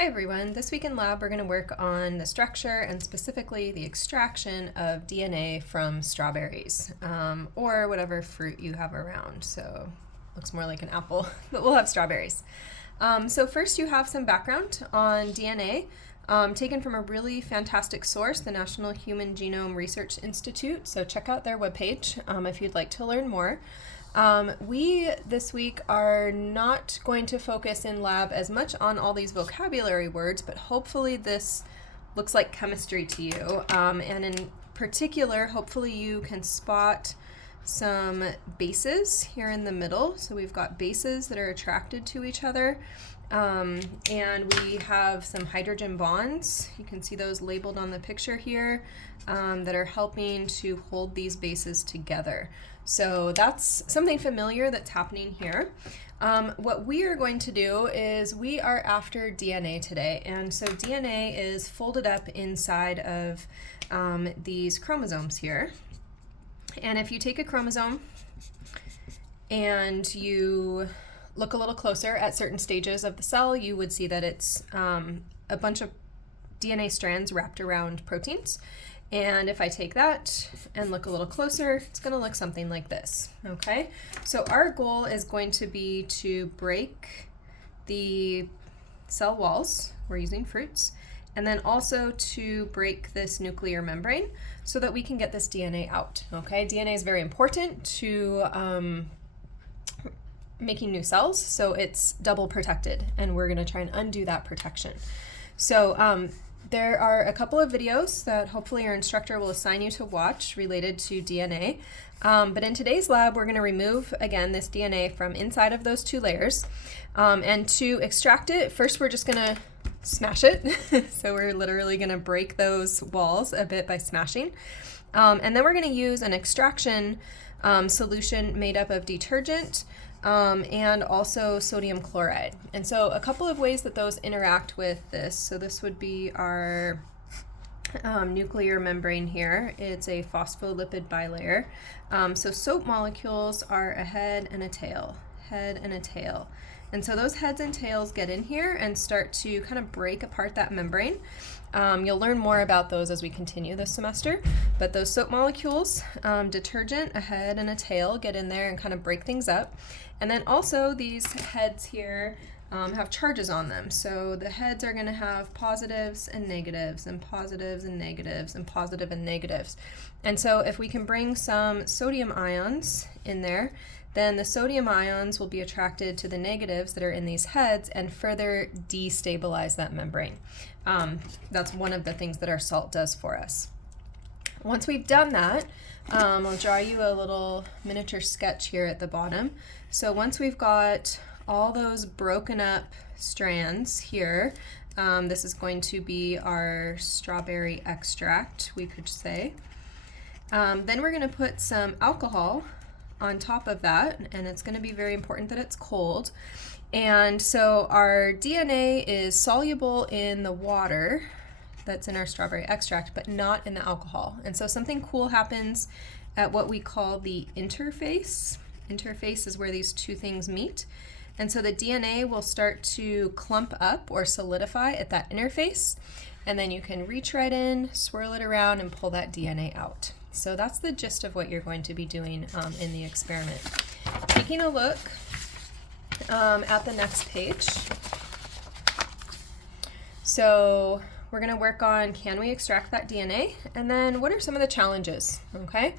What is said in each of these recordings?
Hi everyone, this week in lab we're going to work on the structure and specifically the extraction of DNA from strawberries or whatever fruit you have around. So looks more like an apple, but we'll have strawberries. So first you have some background on DNA taken from a really fantastic source, the National Human Genome Research Institute. So check out their webpage if you'd like to learn more. We this week are not going to focus in lab as much on all these vocabulary words, but hopefully this looks like chemistry to you. And in particular, hopefully you can spot some bases here in the middle. So we've got bases that are attracted to each other. And we have some hydrogen bonds. You can see those labeled on the picture here that are helping to hold these bases together. So that's something familiar that's happening here. What we are going to do is we are after DNA today. And so DNA is folded up inside of these chromosomes here. And if you take a chromosome and you look a little closer at certain stages of the cell, you would see that it's a bunch of DNA strands wrapped around proteins. And if I take that and look a little closer, it's going to look something like this, okay? So our goal is going to be to break the cell walls, we're using fruits, and then also to break this nuclear membrane so that we can get this DNA out, okay? DNA is very important to making new cells, so it's double protected, and we're going to try and undo that protection. So there are a couple of videos that hopefully your instructor will assign you to watch related to DNA. But in today's lab, we're going to remove, again, this DNA from inside of those two layers. And to extract it, first we're just going to smash it. So we're literally going to break those walls a bit by smashing. And then we're going to use an extraction solution made up of detergent, and also sodium chloride. And so a couple of ways that those interact with this. So this would be our nuclear membrane here. It's a phospholipid bilayer. So soap molecules are a head and a tail, head and a tail. And so those heads and tails get in here and start to kind of break apart that membrane. You'll learn more about those as we continue this semester, but those soap molecules, detergent, a head and a tail, get in there and kind of break things up. And then also these heads here have charges on them. So the heads are going to have positives and negatives and positives and negatives and positive and negatives. And so if we can bring some sodium ions in there, then the sodium ions will be attracted to the negatives that are in these heads and further destabilize that membrane. That's one of the things that our salt does for us. Once we've done that, I'll draw you a little miniature sketch here at the bottom. So once we've got all those broken up strands here, this is going to be our strawberry extract, we could say. Then we're going to put some alcohol on top of that, and it's going to be very important that it's cold. And so our DNA is soluble in the water that's in our strawberry extract, but not in the alcohol. And so something cool happens at what we call the interface. Interface is where these two things meet. And so the DNA will start to clump up or solidify at that interface. And then you can reach right in, swirl it around, and pull that DNA out. So that's the gist of what you're going to be doing in the experiment. Taking a look at the next page. So we're going to work on, can we extract that DNA? And then what are some of the challenges? Okay,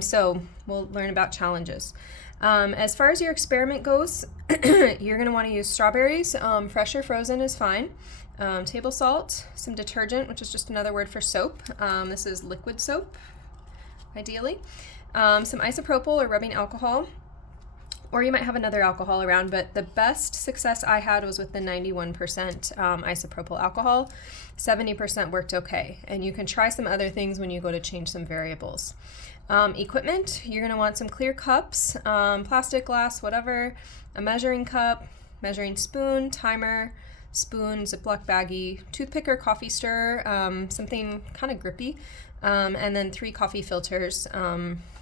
so we'll learn about challenges. As far as your experiment goes, you're going to want to use strawberries. Fresh or frozen is fine. Table salt, some detergent, which is just another word for soap. This is liquid soap, ideally. Some isopropyl or rubbing alcohol, or you might have another alcohol around, but the best success I had was with the 91% isopropyl alcohol. 70% worked okay, and you can try some other things when you go to change some variables. Equipment, you're going to want some clear cups, plastic, glass, whatever, a measuring cup, measuring spoon, timer, spoon, Ziploc baggie, toothpick or coffee stirrer, something kind of grippy, and then 3 coffee filters.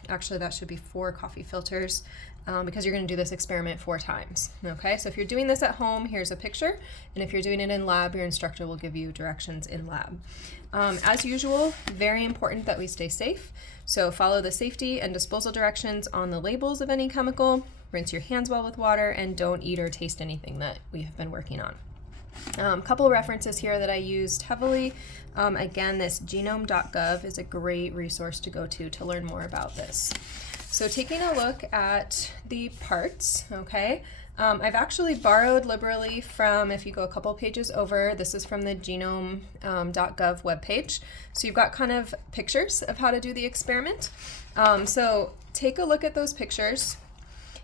Actually, that should be 4 coffee filters. because you're going to do this experiment 4 times. Okay, so if you're doing this at home, here's a picture, and if you're doing it in lab, your instructor will give you directions in lab. As usual, very important that we stay safe. So follow the safety and disposal directions on the labels of any chemical, rinse your hands well with water, and don't eat or taste anything that we have been working on. Couple references here that I used heavily. Again, this genome.gov is a great resource to go to learn more about this. So taking a look at the parts, okay, I've actually borrowed liberally from, if you go a couple pages over, this is from the genome.gov webpage. So you've got kind of pictures of how to do the experiment. So take a look at those pictures.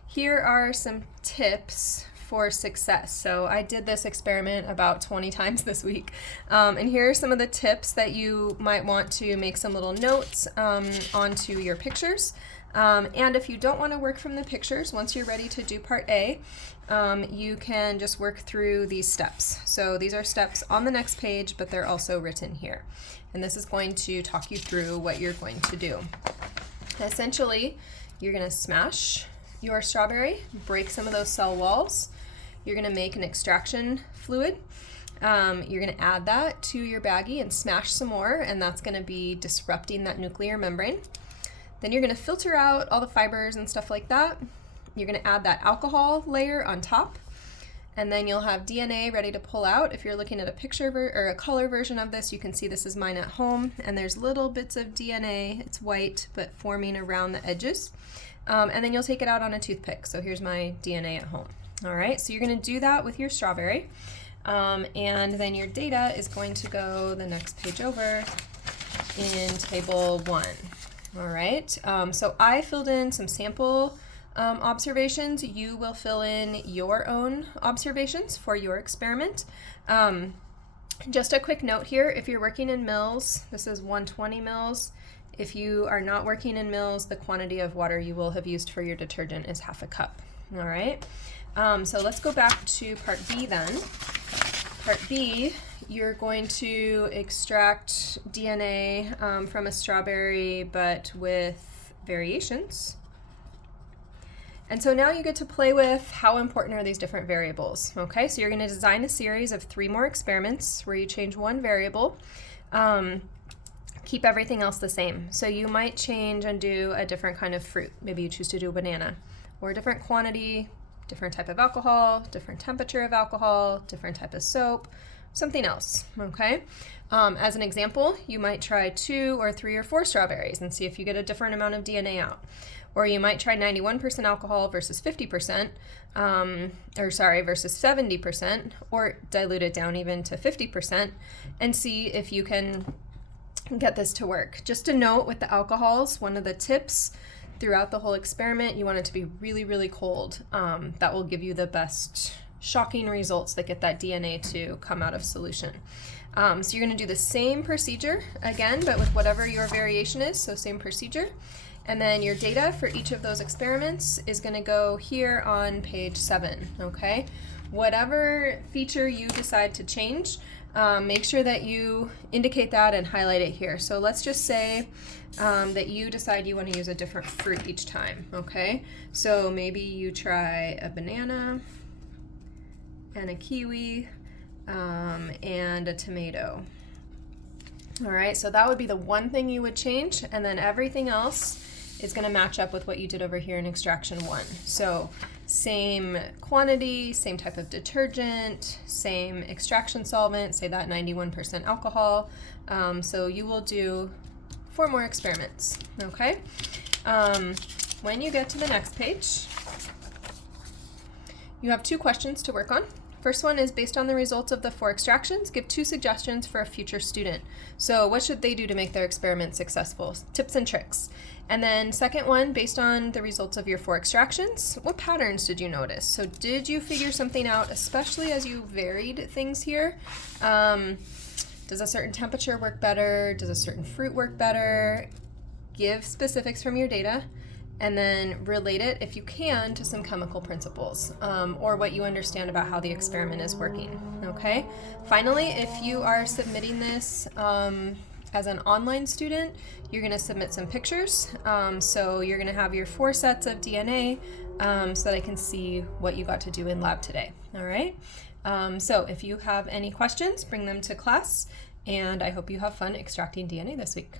Here are some tips for success. So I did this experiment about 20 times this week. And here are some of the tips that you might want to make some little notes onto your pictures. And if you don't want to work from the pictures, once you're ready to do part A, you can just work through these steps. So these are steps on the next page, but they're also written here. And this is going to talk you through what you're going to do. Essentially, you're going to smash your strawberry, break some of those cell walls. You're going to make an extraction fluid. You're going to add that to your baggie and smash some more, and that's going to be disrupting that nuclear membrane. Then you're going to filter out all the fibers and stuff like that. You're going to add that alcohol layer on top, and then you'll have DNA ready to pull out. If you're looking at a picture or a color version of this, you can see this is mine at home, and there's little bits of DNA. It's white, but forming around the edges. And then you'll take it out on a toothpick. So here's my DNA at home. All right, so you're going to do that with your strawberry. And then your data is going to go the next page over in table 1. All right, so I filled in some sample observations. You will fill in your own observations for your experiment. Just a quick note here, if you're working in mils, this is 120 mils. If you are not working in mils, the quantity of water you will have used for your detergent is 1/2 cup. All right, so let's go back to part B then. Part B, you're going to extract DNA from a strawberry, but with variations. And so now you get to play with how important are these different variables. Okay, so you're going to design a series of 3 more experiments where you change one variable, keep everything else the same. So you might change and do a different kind of fruit. Maybe you choose to do a banana, or a different quantity, different type of alcohol, different temperature of alcohol, different type of soap, something else, okay? As an example, you might try 2 or 3 or 4 strawberries and see if you get a different amount of DNA out. Or you might try 91% alcohol versus 50%, versus 70%, or dilute it down even to 50% and see if you can get this to work. Just a note with the alcohols, one of the tips throughout the whole experiment, you want it to be really, really cold. That will give you the best shocking results that get that DNA to come out of solution. So you're going to do the same procedure again, but with whatever your variation is, so same procedure. And then your data for each of those experiments is going to go here on page 7, okay? Whatever feature you decide to change, make sure that you indicate that and highlight it here. So let's just say that you decide you want to use a different fruit each time, okay? So maybe you try a banana and a kiwi and a tomato. All right, so that would be the one thing you would change, and then everything else is going to match up with what you did over here in extraction 1. So same quantity, same type of detergent, same extraction solvent, say that 91% alcohol. So you will do 4 more experiments, okay? When you get to the next page, you have 2 questions to work on. First one is, based on the results of the 4 extractions, give 2 suggestions for a future student. So what should they do to make their experiment successful? Tips and tricks. And then second one, based on the results of your 4 extractions, what patterns did you notice? So did you figure something out, especially as you varied things here? Does a certain temperature work better? Does a certain fruit work better? Give specifics from your data, and then relate it, if you can, to some chemical principles or what you understand about how the experiment is working, okay? Finally, if you are submitting this As an online student, you're going to submit some pictures. So you're going to have your 4 sets of DNA so that I can see what you got to do in lab today. All right. So if you have any questions, bring them to class, and I hope you have fun extracting DNA this week.